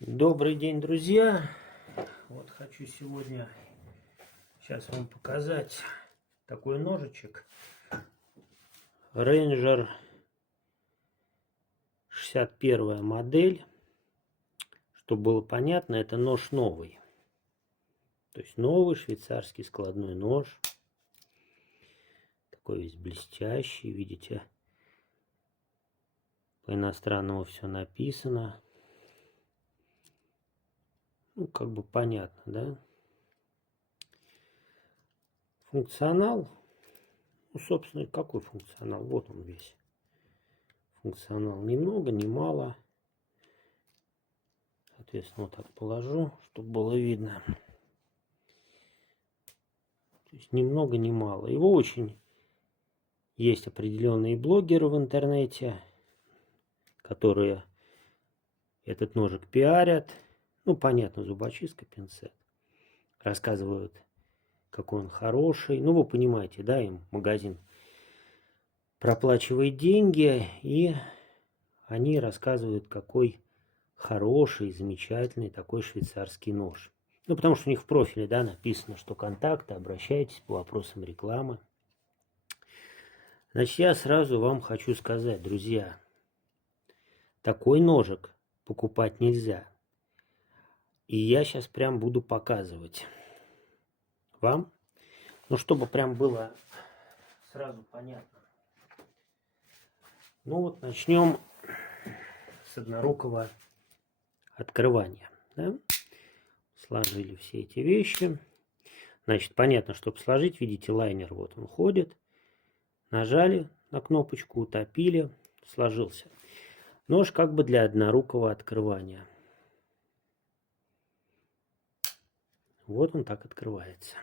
Добрый день, друзья! Вот хочу сегодня сейчас вам показать такой ножичек. Ranger 61 модель. Чтобы было понятно, это нож новый. То есть новый швейцарский складной нож. Такой весь блестящий, видите. По-иностранному все написано. Ну, как бы понятно, да? Функционал. Ну, собственно, какой функционал? Вот он весь. Функционал ни много, ни мало. Соответственно, вот так положу, чтобы было видно. То есть ни много, ни мало. Его очень есть определенные блогеры в интернете, которые этот ножик пиарят. Ну, понятно, зубочистка, пинцет. Рассказывают, какой он хороший. Ну, вы понимаете, да, им магазин проплачивает деньги, и они рассказывают, какой хороший, замечательный такой швейцарский нож. Ну, потому что у них в профиле, да, написано, что контакты, обращайтесь по вопросам рекламы. Значит, я сразу вам хочу сказать, друзья, такой ножик покупать нельзя. И я сейчас прям буду показывать вам, ну, чтобы прям было сразу понятно. Ну, вот начнем с однорукого открывания. Да? Сложили все эти вещи. Значит, понятно, чтобы сложить, видите, лайнер, вот он ходит. Нажали на кнопочку, утопили, сложился. Нож как бы для однорукого открывания. Вот он так открывается.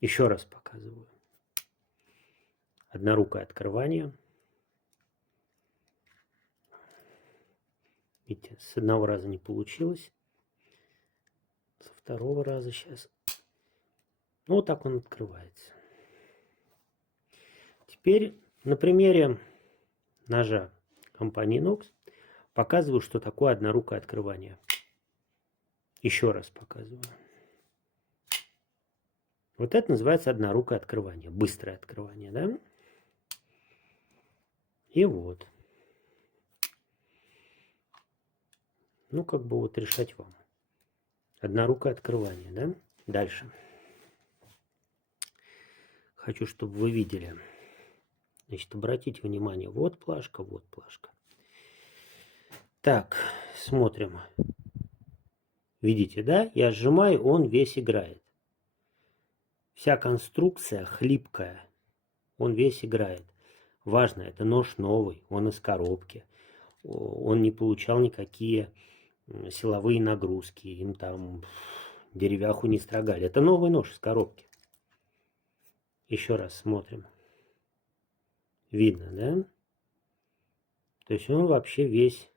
Еще раз показываю. Однорукое открывание. Видите, с одного раза не получилось. Со второго раза сейчас. Ну, вот так он открывается. Теперь на примере ножа компании Knox показываю, что такое однорукое открывание. Еще раз показываю. Вот это называется однорукое открывание. Быстрое открывание, да? И вот. Ну, как бы вот решать вам. Однорукое открывание, да? Дальше. Хочу, чтобы вы видели. Значит, обратите внимание. Вот плашка, вот плашка. Так, смотрим. Видите, да? Я сжимаю, он весь играет. Вся конструкция хлипкая. Он весь играет. Важно, это нож новый, он из коробки. Он не получал никакие силовые нагрузки. Им там деревяху не строгали. Это новый нож из коробки. Еще раз смотрим. Видно, да? То есть он вообще весь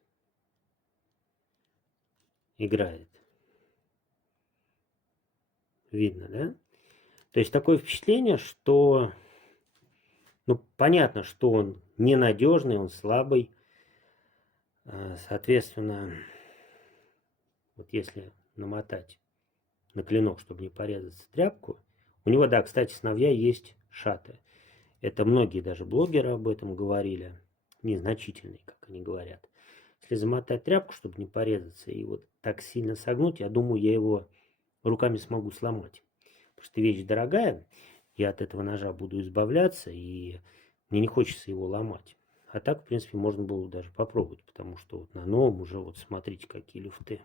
играет. Видно, да? То есть такое впечатление, что, ну, понятно, что он ненадежный, он слабый. Соответственно, вот если намотать на клинок, чтобы не порезаться тряпку, у него, да, кстати, сновья есть шаты. Это многие даже блогеры об этом говорили. Незначительные, как они говорят. Если замотать тряпку, чтобы не порезаться, и вот так сильно согнуть, я думаю, я его руками смогу сломать. Потому что вещь дорогая, я от этого ножа буду избавляться, и мне не хочется его ломать. А так, в принципе, можно было даже попробовать, потому что вот на новом уже, вот смотрите, какие люфты.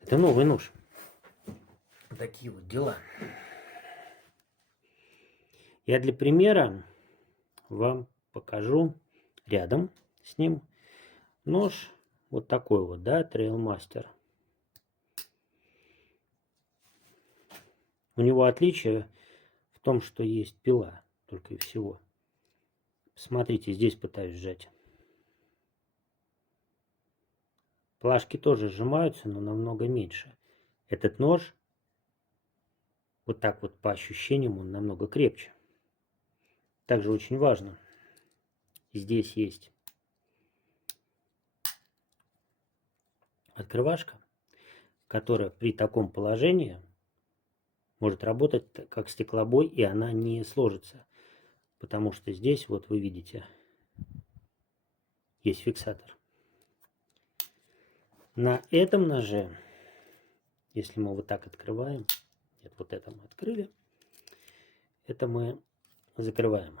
Это новый нож. Такие вот дела. Я для примера вам покажу рядом с ним нож вот такой вот, да, Trailmaster. У него отличие в том, что есть пила, только и всего. Смотрите, здесь пытаюсь сжать. Плашки тоже сжимаются, но намного меньше. Этот нож, вот так вот по ощущениям, он намного крепче. Также очень важно, здесь есть открывашка, которая при таком положении может работать как стеклобой, и она не сложится. Потому что здесь, вот вы видите, есть фиксатор. На этом ноже, если мы вот так открываем, нет, вот это мы открыли, это мы закрываем.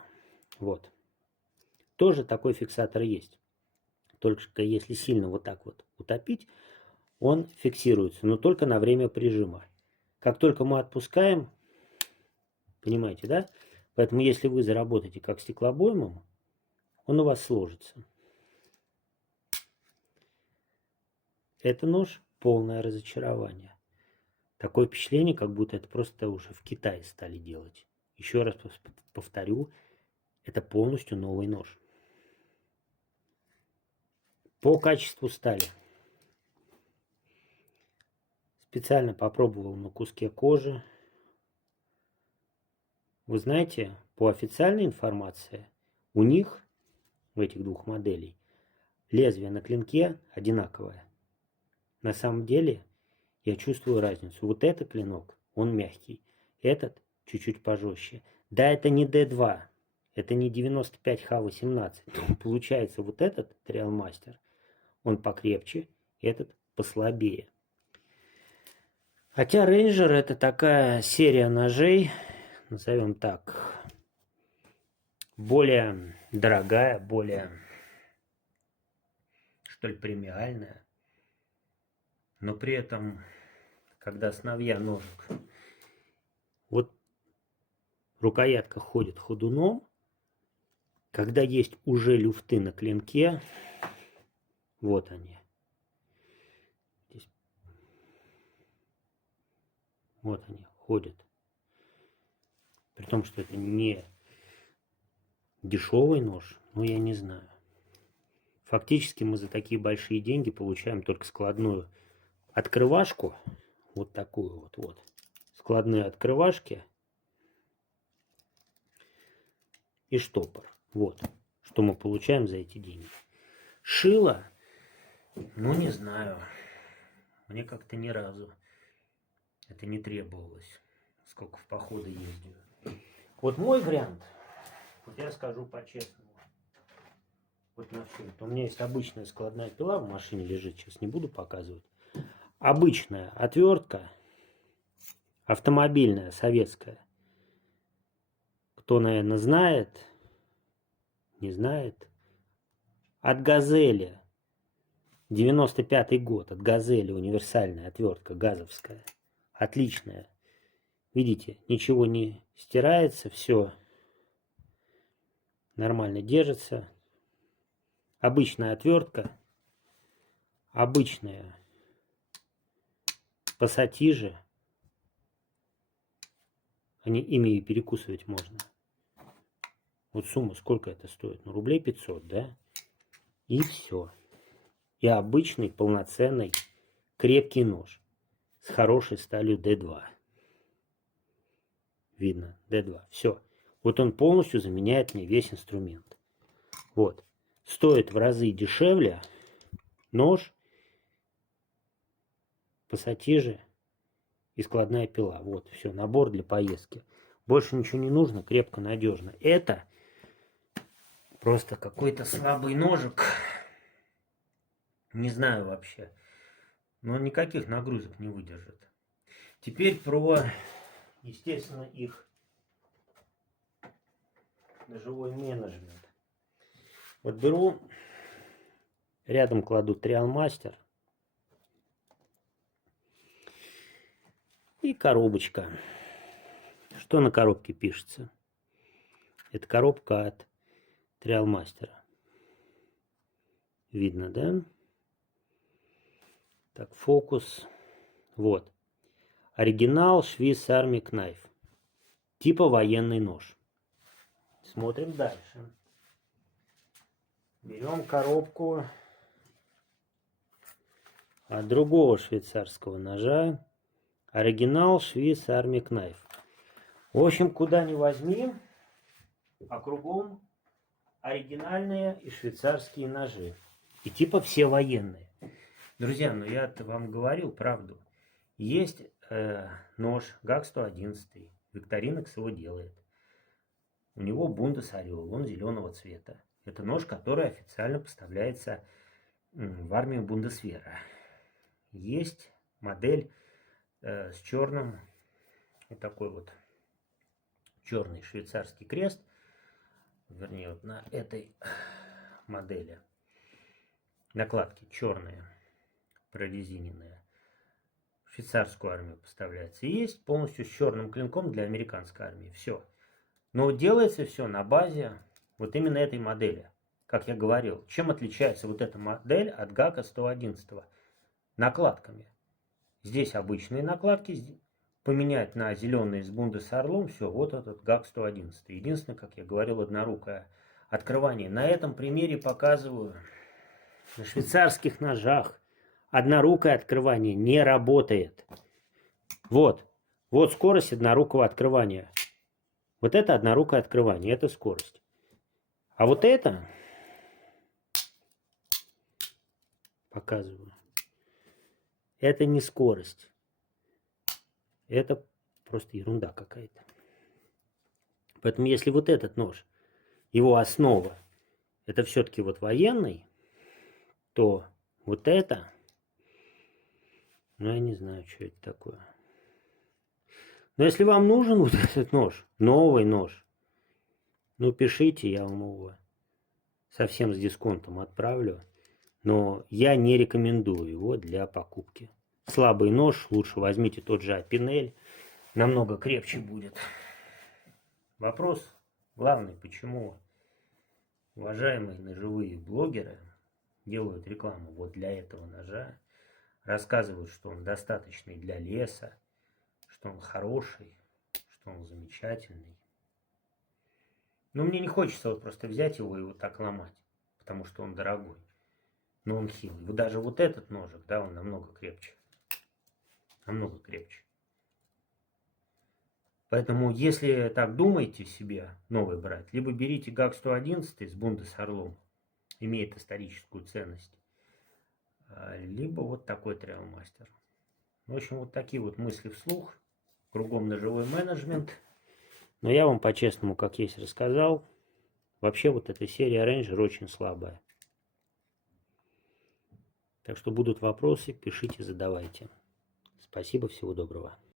Вот. Тоже такой фиксатор есть. Только если сильно вот так вот утопить, он фиксируется, но только на время прижима. Как только мы отпускаем, понимаете, да? Поэтому если вы заработаете как стеклообоймом, он у вас сложится. Это нож полное разочарование. Такое впечатление, как будто это просто уже в Китае стали делать. Еще раз повторю, это полностью новый нож. По качеству стали. Специально попробовал на куске кожи. Вы знаете, по официальной информации, у них, у этих двух моделей, лезвие на клинке одинаковое. На самом деле, я чувствую разницу. Вот этот клинок, он мягкий. Этот чуть-чуть пожестче. Да, это не D2, это не 95Х18. Но получается, вот этот Trial Master, он покрепче, этот послабее. Хотя Ranger это такая серия ножей, назовем так, более дорогая, более, что ли, премиальная. Но при этом, когда сновья ножик, вот рукоятка ходит ходуном, когда есть уже люфты на клинке, вот они. Здесь. Вот они ходят. При том, что это не дешевый нож, но я не знаю. Фактически мы за такие большие деньги получаем только складную открывашку. Вот такую вот. Складные открывашки и штопор. Вот, что мы получаем за эти деньги. Шило, ну не знаю. Мне как-то ни разу это не требовалось. Сколько в походы ездил. Вот мой вариант, вот я скажу по-честному. Вот на все. У меня есть обычная складная пила в машине лежит, сейчас не буду показывать. Обычная отвертка, автомобильная, советская. Кто, наверное, знает, не знает. От Газели. 95-й год. От Газели универсальная отвертка газовская. Отличная. Видите, ничего не стирается, все нормально держится. Обычная отвертка. Обычная пассатижи. Ими и перекусывать можно. Вот сумма сколько это стоит? Ну, рублей 500, да? И все. И обычный, полноценный, крепкий нож. С хорошей сталью D2. Видно, D2. Все. Вот он полностью заменяет мне весь инструмент. Вот. Стоит в разы дешевле нож, пассатижи и складная пила. Вот, все, набор для поездки. Больше ничего не нужно, крепко, надежно. Это просто какой-то слабый ножик. Не знаю вообще. Но никаких нагрузок не выдержит. Теперь про, естественно, их ножевой менеджмент. Вот беру, рядом кладу Trial Master. И коробочка. Что на коробке пишется? Это коробка от Trial Master. Видно, да? Так, фокус. Вот. Оригинал Swiss Army Knife. Типа военный нож. Смотрим дальше. Берем коробку от другого швейцарского ножа. Оригинал Swiss Army Knife. В общем, куда ни возьми, а кругом оригинальные и швейцарские ножи. И типа все военные. Друзья, ну я-то вам говорил правду. Есть нож ГАК-111, Викторинекс его делает. У него Бундес Орел, он зеленого цвета. Это нож, который официально поставляется в армию Бундесвера. Есть модель с черным, вот такой вот черный швейцарский крест, вернее, вот на этой модели накладки черные, прорезиненные. В швейцарскую армию поставляется. И есть полностью с черным клинком для американской армии. Все. Но делается все на базе вот именно этой модели. Как я говорил, чем отличается вот эта модель от ГАКа 111? Накладками. Здесь обычные накладки, поменять на зеленый с Бундес Орлом, все, вот этот ГАК 111. Единственное, как я говорил, однорукое открывание. На этом примере показываю, на швейцарских ножах однорукое открывание не работает. Вот скорость однорукого открывания. Вот это однорукое открывание, это скорость. А вот это, показываю, это не скорость. Это просто ерунда какая-то. Поэтому если вот этот нож, его основа, это все-таки вот военный, то вот это, ну я не знаю, что это такое. Но если вам нужен вот этот нож, новый нож, ну пишите, я вам его совсем с дисконтом отправлю. Но я не рекомендую его для покупки. Слабый нож, лучше возьмите тот же Апинель, намного крепче будет. Вопрос главный, почему уважаемые ножевые блогеры делают рекламу вот для этого ножа, рассказывают, что он достаточный для леса, что он хороший, что он замечательный. Но мне не хочется вот просто взять его и вот так ломать, потому что он дорогой. Но он хилый. Вот даже вот этот ножик, да, он намного крепче. Намного крепче. Поэтому, если так думаете себе новый брать, либо берите ГАК-111 с Бундес Орлом, имеет историческую ценность, либо вот такой Trailmaster. В общем, вот такие вот мысли вслух. Кругом ножевой менеджмент. Но я вам по-честному, как есть, рассказал. Вообще вот эта серия Ranger очень слабая. Так что будут вопросы, пишите, задавайте. Спасибо, всего доброго.